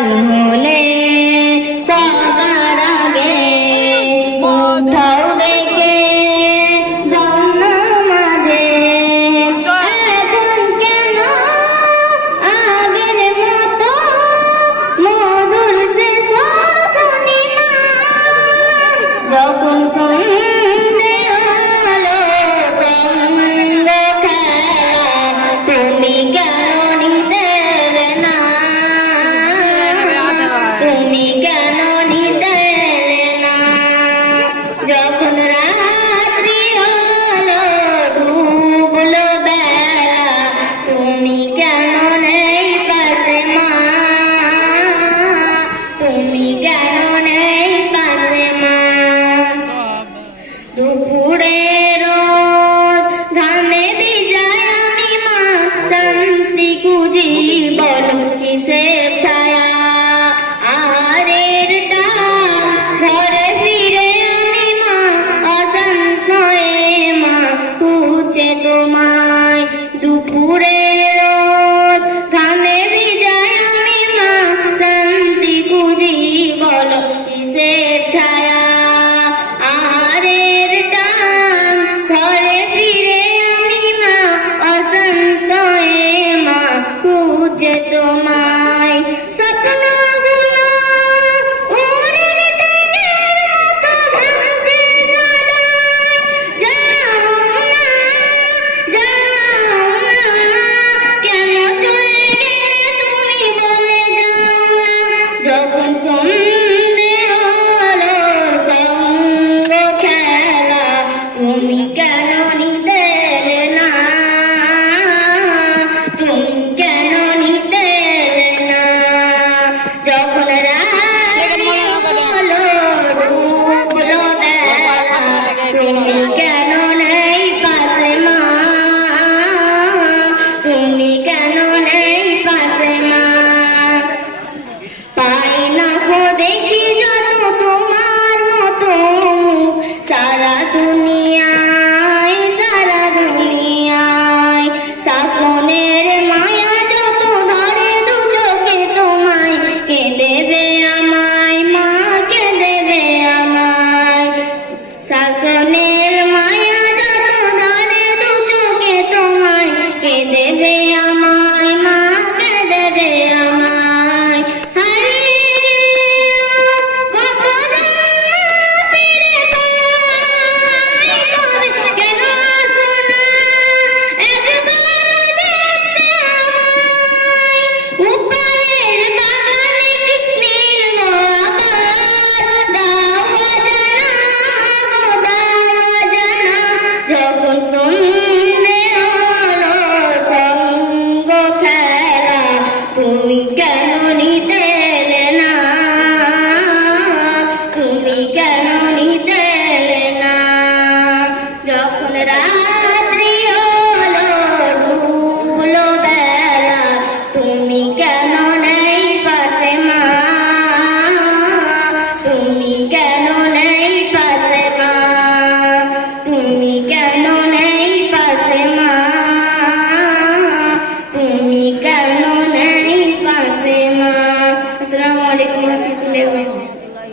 সকাল হলে সবার আগে উঠাও ডেকে যাও না মাঝে। এখন কেন আগের মতো মধুর সে শুনি না? যখন শুনি তুমি Yeah. तुम क्यों नहीं तैरना तुम কেন নিতেরনা যখন হলো তুমি কেন নেই পাশে মা? তুমি কেন নেই পাশে মা পাই না দেখি যত তোমার মতো। সারা দুনিয়া gracias. তুমি কেন নিতে না তুমি কেন নিতে যখন রাত